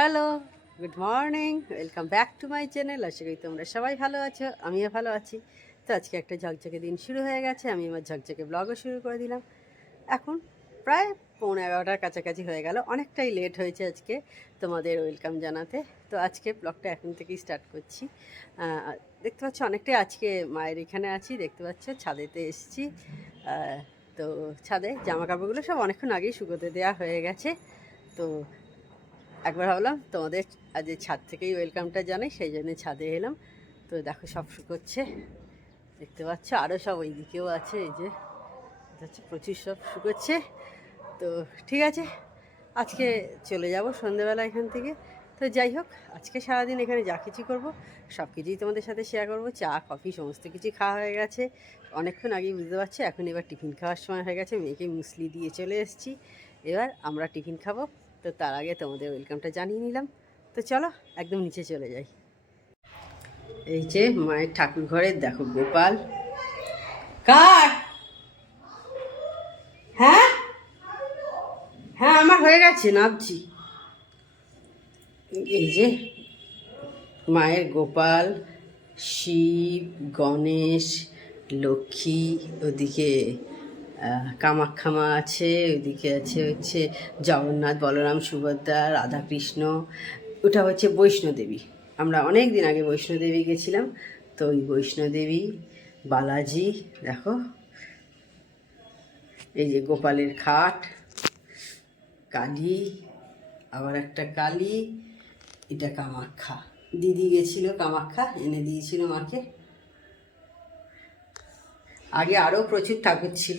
Hello, good morning, welcome back to my channel, আশা করি তোমরা সবাই ভালো আছো, আমিও ভালো আছি। তো আজকে একটা ঝকঝকে দিন শুরু হয়ে গেছে, আমি আমার ঝকঝকে ব্লগও শুরু করে দিলাম। এখন প্রায় পৌনে এগারোটার কাছাকাছি হয়ে গেল, অনেকটাই লেট হয়েছে আজকে তোমাদের ওয়েলকাম জানাতে। তো আজকে ব্লগটা এখন থেকেই স্টার্ট করছি। দেখতে পাচ্ছ অনেকটাই আজকে মায়ের এখানে আছি, দেখতে পাচ্ছ ছাদেতে এসেছি। তো ছাদে জামা কাপড়গুলো সব অনেকক্ষণ আগেই শুকোতে দেওয়া হয়ে গেছে। তো একবার ভাবলাম তোমাদের আজ ছাদ থেকেই ওয়েলকামটা জানাই, সেই জন্য ছাদে এলাম। তো দেখো সব শুকোচ্ছে দেখতে পাচ্ছ আরও সব ওই দিকেও আছে, এই যে হচ্ছে প্রচুর সব শুকোচ্ছে তো ঠিক আছে, আজকে চলে যাব সন্ধেবেলা এখান থেকে। তো যাই হোক, আজকে সারাদিন এখানে যা কিছু করব, সব কিছুই তোমাদের সাথে শেয়ার করব। চা কফি সমস্ত কিছু খাওয়া হয়ে গেছে। অনেকক্ষণ আগেই বুঝতে পারছি, এখন এবার টিফিন খাওয়ার সময় হয়ে গেছে। মেয়েকে মুসলি দিয়ে চলে এসেছি। এবার আমরা টিফিন খাব। তো তার আগে তোমাদের ওয়েলকামটা জানিয়ে নিলাম। তো চলো, একদম নিচে চলে যাই। এই যে মায়ের ঠাকুর ঘরে, দেখো গোপাল। কার? হ্যাঁ? হ্যাঁ আমার হয়ে গেছে নামছি এই যে মায়ের গোপাল, শিব, গণেশ, লক্ষ্মী, ওদিকে আহ, কামাখ্যা মা আছে ওইদিকে আছে হচ্ছে জগন্নাথ বলরাম সুভদ্রা রাধাকৃষ্ণ ওটা হচ্ছে বৈষ্ণোদেবী। আমরা অনেক দিন আগে বৈষ্ণোদেবী গেছিলাম তো ওই বৈষ্ণোদেবী বালাজি দেখো এই যে গোপালের খাট কালী আবার একটা কালী এটা কামাখ্যা। দিদি গেছিল কামাখ্যা এনে দিয়েছিল মাকে। আগে আরও প্রচুর ঠাকুর ছিল,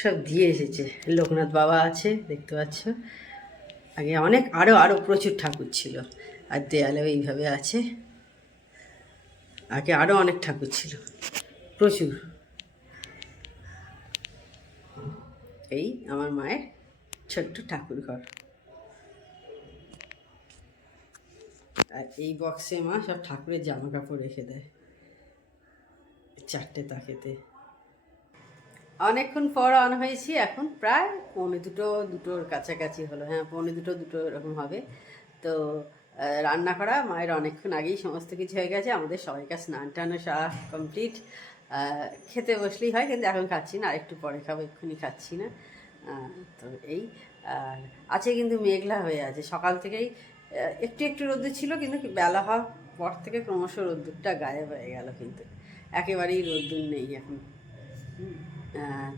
সব দিয়ে এসেছে। লোকনাথ বাবা আছে, দেখতে পাচ্ছ। আগে অনেক আরও আরও প্রচুর ঠাকুর ছিল, আর দেয়ালেও এইভাবে আছে। আগে আরও অনেক ঠাকুর ছিল, প্রচুর। এই আমার মায়ের ছোট্ট ঠাকুর ঘর। আর এই বক্সে মা সব ঠাকুরের জামা কাপড় রেখে দেয়, চারটে তাকেতে। অনেকক্ষণ পর অন হয়েছি এখন প্রায় পৌনে দুটো দুটোর কাছাকাছি হলো। হ্যাঁ পৌনে দুটো দুটো এরকম হবে। তো রান্না করা মায়ের অনেকক্ষণ আগেই সমস্ত কিছু হয়ে গেছে। আমাদের সবাইকার স্নান টানো সারা কমপ্লিট খেতে বসলেই হয় কিন্তু এখন খাচ্ছি না। আরেকটু পরে খাব এক্ষুনি খাচ্ছি না। তো এই আর আছে কিন্তু মেঘলা হয়ে আছে। সকাল থেকেই একটু একটু রোদ্দুর ছিল কিন্তু বেলা হওয়ার পর থেকে ক্রমশ রোদ্দুরটা গায়েব হয়ে গেল কিন্তু। একেবারেই রোদ্দুর নেই এখন। হুম,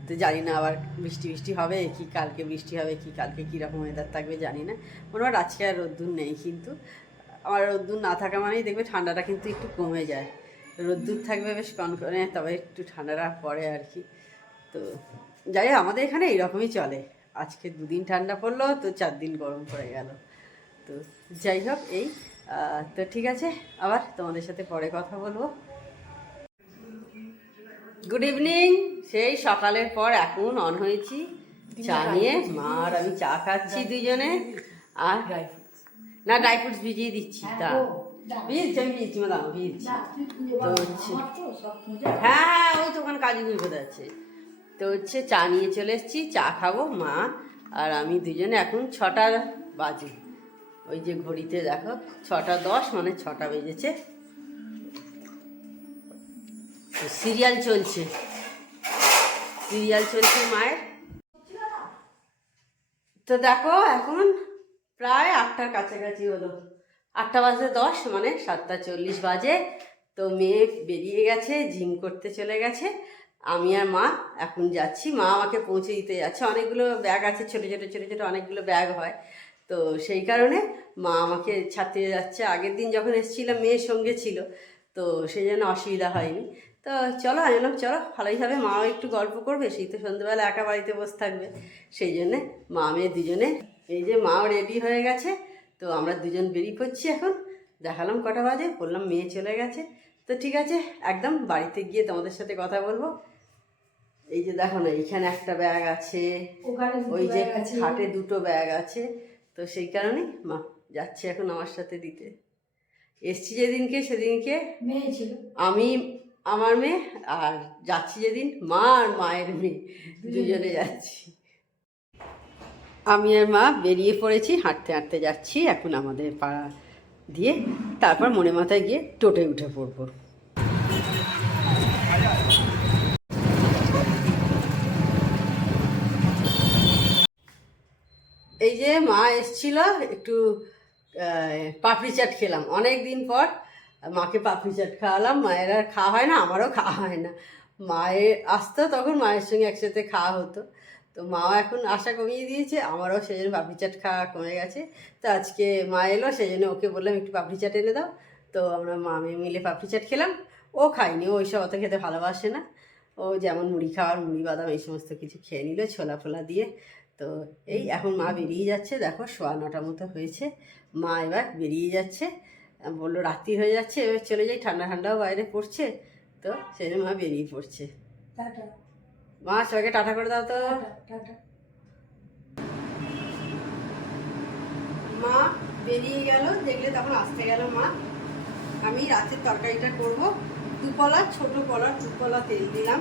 তো জানি না আবার বৃষ্টি বৃষ্টি হবে, কি কালকে বৃষ্টি হবে, কি কালকে কীরকম ওয়েদার থাকবে জানি না। মনে হয় আজকে আর রোদ্দুর নেই কিন্তু, আমার রোদ্দুর না থাকা মানেই দেখবে ঠান্ডাটা কিন্তু একটু কমে যায়। রোদ্দুর থাকবে বেশ কনকনে তবে একটু ঠান্ডাটা পড়ে আর কি। তো যাই আমাদের এখানে এইরকমই চলে। আজকে দুদিন ঠান্ডা পড়ল, তো চার দিন গরম পড়ে গেল। তো যাই হোক, এই তো ঠিক আছে, আবার তোমাদের সাথে পরে কথা বলব। গুড ইভিনিং সেই সকালের পর এখন অন হয়েছি। চা নিয়ে। মা আর আমি চা খাচ্ছি দুজনে। আর না ড্রাই ফ্রুটস ভিজিয়ে দিচ্ছি তা ভিজছি আমি ভিজছি। ম্যাডাম ভিজছি তো হচ্ছে হ্যাঁ হ্যাঁ ওই তো ওখানে কাজু গুঁজো আছে তো হচ্ছে চা নিয়ে চলে এসেছি চা খাব মা আর আমি দুজনে এখন ছটা বাজে। ওই যে ঘড়িতে দেখো ছটা দশ মানে ছটা বেজেছে। সিরিয়াল চলছে। সিরিয়াল চলছে মায়ের। তো দেখো, এখন প্রায় আটটার কাছাকাছি হলো। আটটা বাজে দশ মানে সাতটা চল্লিশ বাজে। তো মেয়ে বেরিয়ে গেছে, জিম করতে চলে গেছে। আমি আর মা এখন যাচ্ছি। মা আমাকে পৌঁছে দিতে যাচ্ছে। অনেকগুলো ব্যাগ আছে, ছোটো ছোটো ছোটো ছোটো অনেকগুলো ব্যাগ হয়। তো সেই কারণে মা আমাকে ছাড়তে যাচ্ছে। আগের দিন যখন এসেছিলাম, মেয়ের সঙ্গে ছিল। তো সেই জন্য অসুবিধা হয়নি। তো চলো আমি বললাম চলো। ভালোই হবে মাও একটু গল্প করবে সেই তো সন্ধ্যেবেলা একা বাড়িতে বসে থাকবে। সেই জন্যে মা মেয়ে দুজনে এই যে মাও রেডি হয়ে গেছে তো আমরা দুজন বেরিয়ে পড়ছি এখন। দেখালাম কটা বাজে বললাম মেয়ে চলে গেছে। তো ঠিক আছে একদম বাড়িতে গিয়ে তোমাদের সাথে কথা বলব। এই যে দেখো না এইখানে একটা ব্যাগ আছে ওই যে খাটে দুটো ব্যাগ আছে। তো সেই কারণেই মা যাচ্ছে এখন আমার সাথে দিতে। এসছি যেদিনকে সেদিনকে আমি আমার মেয়ে আর যাচ্ছি যেদিন মা আর মায়ের মেয়ে দুজনে যাচ্ছি। আমি আর মা বেরিয়ে পড়েছি হাঁটতে হাঁটতে যাচ্ছি এখন আমাদের পাড়া দিয়ে তারপর মনে মাথায় গিয়ে টোটে উঠে পড়ব। এই যে মা এসছিল একটু পাপড়ি চাট খেলাম। অনেক দিন পর মাকে পাপড়ি চাট খাওয়ালাম, মায়ের আর খাওয়া হয় না, আমারও খাওয়া হয় না। মায়ের আসতো তখন, মায়ের সঙ্গে একসাথে খাওয়া হতো। তো মাও এখন আশা কমিয়ে দিয়েছে, আমারও সেই জন্য পাপড়ি চাট খাওয়া কমে গেছে। তো আজকে মা এলো, সেই জন্য ওকে বললাম, একটু পাপড়ি চাট এনে দাও। তো আমরা মা মেয়ে মিলে পাপড়ি চাট খেলাম। ও খায়নি, ও ওইসব অত খেতে ভালোবাসে না। ও যেমন মুড়ি খাওয়ার, মুড়ি, বাদাম এই সমস্ত কিছু খেয়ে নিল, ছোলা ফোলা দিয়ে। তো এই এখন মা বেরিয়ে যাচ্ছে, দেখো সোয়া নটা মতো হয়েছে। মা এবার বেরিয়ে যাচ্ছে। বলল রাত্রি হয়ে যাচ্ছে এবার চলে যাই ঠান্ডা ঠান্ডাও বাইরে পড়ছে। তো সেই জন্য মা বেরিয়ে পড়ছে। মা সবাইকে টাটা করে দাও তো। মা বেরিয়ে গেল দেখলে তখন আসতে গেল মা। আমি রাতের তরকারিটা করব। দুপলা ছোট কলার দুপলা তেল দিলাম।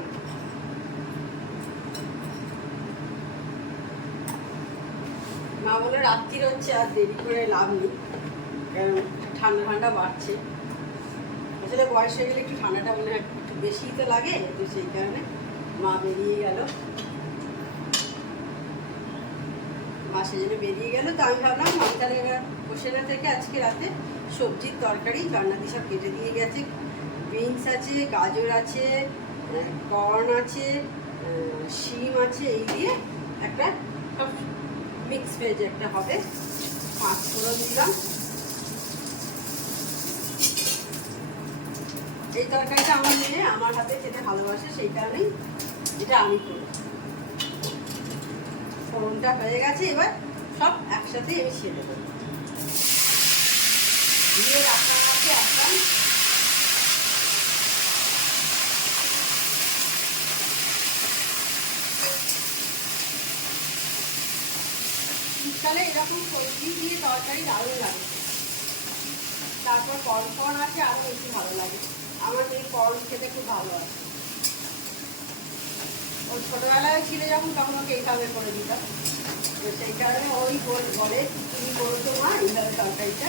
মা বলে রাত্রির হচ্ছে আর দেরি করে লাভ নেই। কারণ ঠান্ডা ঠান্ডা বাড়ছে। আসলে বয়স হয়ে গেলে একটু ঠান্ডাটা মনে হয় একটু বেশিই তো লাগে, তো সেই কারণে মা বেরিয়ে গেল। মা সেজন্য বেরিয়ে গেল। তো আমি ভাবলাম আমি তাহলে বসে না থেকে আজকে রাতে সবজির তরকারি রান্নাদি সব কেটে দিয়ে গেছে। বিনস আছে, গাজর আছে কর্ন আছে শিম আছে, এই দিয়ে একটা সব মিক্স ভেজ একটা হবে। পাঁচ ফোড়ন দিলাম। এই তরকারিটা আমার মেয়ে আমার হাতে খেতে ভালোবাসে, সেই কারণেই এটা আমি করি। ফোড়নটা হয়ে গেছে, এবার সব একসাথে আমি ছেড়ে দেবো দিয়ে রান্নার কাছে আসলাম। শীতকালে এরকম সবজি দিয়ে তরকারি দারুণ লাগে। তারপর ফর্ন আছে, আরও বেশি ভালো লাগে। আমার এই কর্ন খেতে খুব ভালো আছে ছোটোবেলায় ছিল যখন, তখন ওকে এইভাবে করে দিতাম। তো সেই কারণে ওই বল- তুমি করো তো মা এইভাবে তরকারিটা।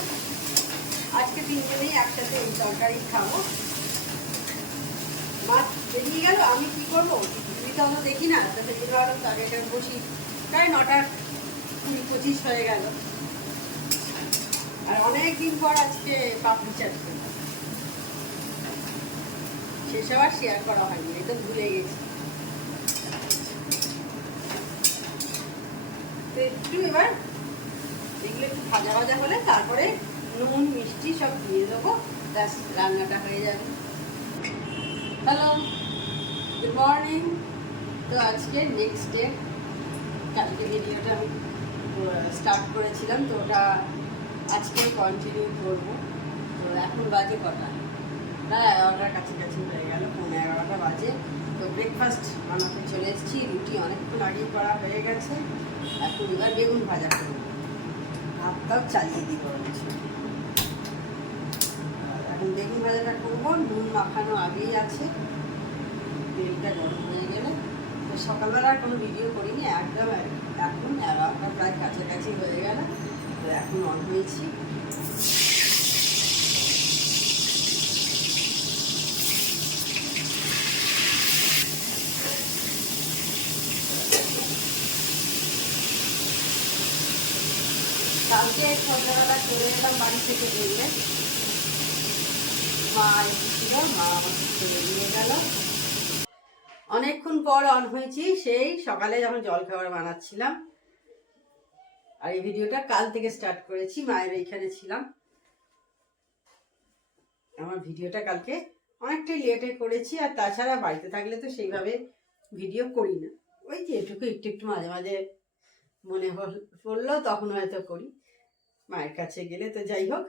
আজকে তিনজনেই একসাথে তরকারি খাব। মাছ বেরিয়ে গেল, আমি কি করব? টিভি তো আমরা দেখি না, তো জন্য ভাবলাম তরকারিটা বসি। প্রায় নটা কুড়ি পঁচিশ হয়ে গেল। আর অনেকদিন পর আজকে পাপড়ি চাট খেলাম সেসব আর শেয়ার করা হয়নি তো ভুলে গেছি। তো একটু এবার এগুলো একটু ভাজা ভাজা হলে তারপরে নুন, মিষ্টি সব দিয়ে দেবো, ব্যাস, রান্নাটা হয়ে যাবে। হ্যালো গুড মর্নিং তো আজকে নেক্সট ডে কালকে ভিডিওটা আমি স্টার্ট করেছিলাম, তো ওটা আজকে কন্টিনিউ করব। তো এখন বাজে কটা? প্রায় এগারোটার কাছাকাছি হয়ে গেল, পৌনে এগারোটা বাজে। তো ব্রেকফাস্ট বানাতে চলে এসেছি, রুটি অনেকক্ষণ আগেই করা হয়ে গেছে। এখন এবার বেগুন ভাজা করব। ভাতটাও চালিয়ে দিব বলছি এখন বেগুন ভাজাটা করব, নুন মাখানো আগেই আছে। তেলটা গরম হয়ে গেলে। তো সকালবেলা কোনো ভিডিও করিনি, একদম এখন এগারোটা প্রায় কাছাকাছি হয়ে গেল। তো এখন অন হয়েছি। কালকে সন্ধ্যাবেলা চলে এলাম বাড়ি থেকে মা এসেছিল, মা বেরিয়ে গেল। অনেকক্ষণ পর অন হয়েছি, সেই সকালে যখন জল খাবার বানাচ্ছিলাম। আর এই ভিডিওটা কাল থেকে স্টার্ট করেছি, মায়ের এইখানে ছিলাম। আমার ভিডিওটা কালকে অনেকটাই লেটে করেছি, আর তাছাড়া বাড়িতে থাকলে তো সেইভাবে ভিডিও করি না। ওই যে এটুকু, একটু একটু মাঝে মাঝে মনে হল- পড়ল, তখন হয়তো করি। মায়ের কাছে গেলে তো যাই হোক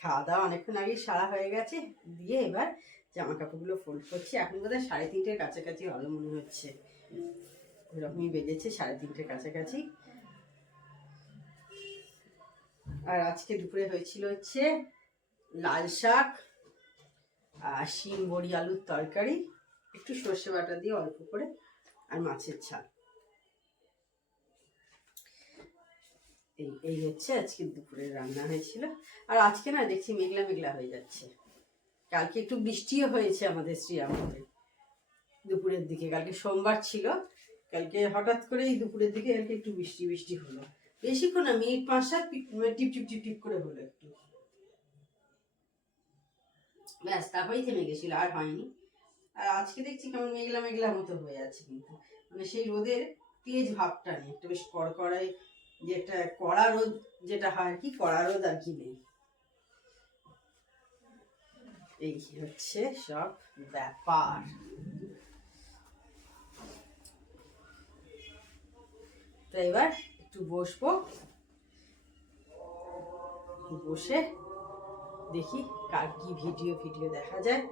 খাওয়া দাওয়া অনেকক্ষণ আগেই সারা হয়ে গেছে, দিয়ে এবার জামা কাপড়গুলো ফোল্ড করছি। এখন বোধহয় সাড়ে তিনটের কাছাকাছি ভালো মনে হচ্ছে। ওরকমই বেজেছে সাড়ে তিনটের কাছাকাছি। আর আজকে দুপুরে হয়েছিল হচ্ছে লাল শাক আর শিম বড়ি আলুর তরকারি, একটু সর্ষে বাটা দিয়ে অল্প করে, আর মাছের ঝাল। এই এই হচ্ছে আজকে দুপুরের রান্না হয়েছিল। আর আজকে না দেখছি মেঘলা মেঘলা হয়ে যাচ্ছে। কালকে একটু বৃষ্টিও হয়েছে আমাদের শ্রীরামপুরে। দুপুরের দিকে, কালকে সোমবার ছিল। কালকে হঠাৎ করেই দুপুরের দিকে কালকে একটু বৃষ্টি বৃষ্টি হলো। বেশিক্ষণ না, মিনিট পাঁচ সাত টিপ টিপ টিপ টিপ টিপ করে হলো একটু। ব্যাস, তারপরেই থেমে গেছিল, আর হয়নি। আর আজকে দেখছি কেমন মেঘলা মেঘলা মতো হয়ে আছে কিন্তু। মানে সেই রোদের তেজ ভাবটা নেই, একটা বেশ কড়কড়াই যে একটা কড়া রোদ যেটা হয়, কি কড়া রোদ আর কি নেই। এই হচ্ছে সব ব্যাপার। তো এবার একটু বসবো। বসে দেখি কার কি ভিডিও ভিডিও দেখা যায়।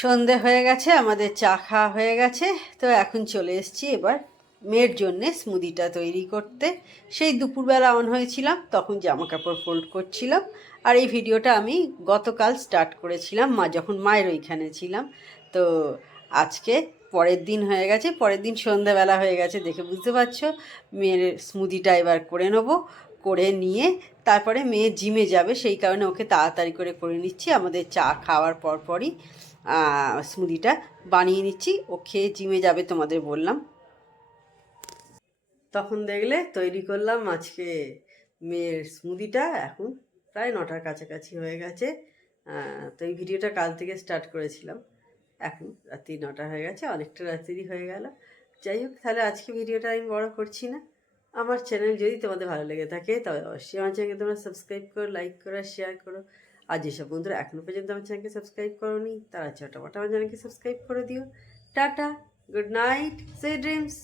সন্ধে হয়ে গেছে, আমাদের চা খাওয়া হয়ে গেছে। তো এখন চলে এসেছি এবার মেয়ের জন্যে স্মুদিটা তৈরি করতে। সেই দুপুরবেলা অন হয়েছিলাম, তখন জামা কাপড় ফোল্ড করছিলাম। আর এই ভিডিওটা আমি গতকাল স্টার্ট করেছিলাম, মা যখন মায়ের ওইখানে ছিলাম। তো আজকে পরের দিন হয়ে গেছে, পরের দিন সন্ধ্যাবেলা হয়ে গেছে, দেখে বুঝতে পারছ? মেয়ের স্মুদিটা এবার করে নেব, করে নিয়ে তারপরে মেয়ে জিমে যাবে, সেই কারণে ওকে তাড়াতাড়ি করে করে নিচ্ছি। আমাদের চা খাওয়ার পরপরই স্মুদিটা বানিয়ে নিচ্ছি। ও খেয়ে জিমে যাবে তোমাদের বললাম। তখন দেখলে তৈরি করলাম আজকে মেয়ের স্মুদিটা এখন প্রায় নটার কাছাকাছি হয়ে গেছে। তো এই ভিডিওটা কাল থেকে স্টার্ট করেছিলাম। এখন রাত্রি নটা হয়ে গেছে, অনেকটা রাত্রি হয়ে গেল। যাই হোক, তাহলে আজকে ভিডিওটা আমি বড় করছি না। আমার চ্যানেল যদি তোমাদের ভালো লেগে থাকে, তবে অবশ্যই আমার চ্যানেলকে তোমরা সাবস্ক্রাইব করো লাইক করো শেয়ার করো। আর যেসব বন্ধুরা এখনও পর্যন্ত আমার চ্যানেলকে সাবস্ক্রাইব করোনি, তারা ছোটামোটা আমার চ্যানেলকে সাবস্ক্রাইব করে দিও। Tata good night sweet dreams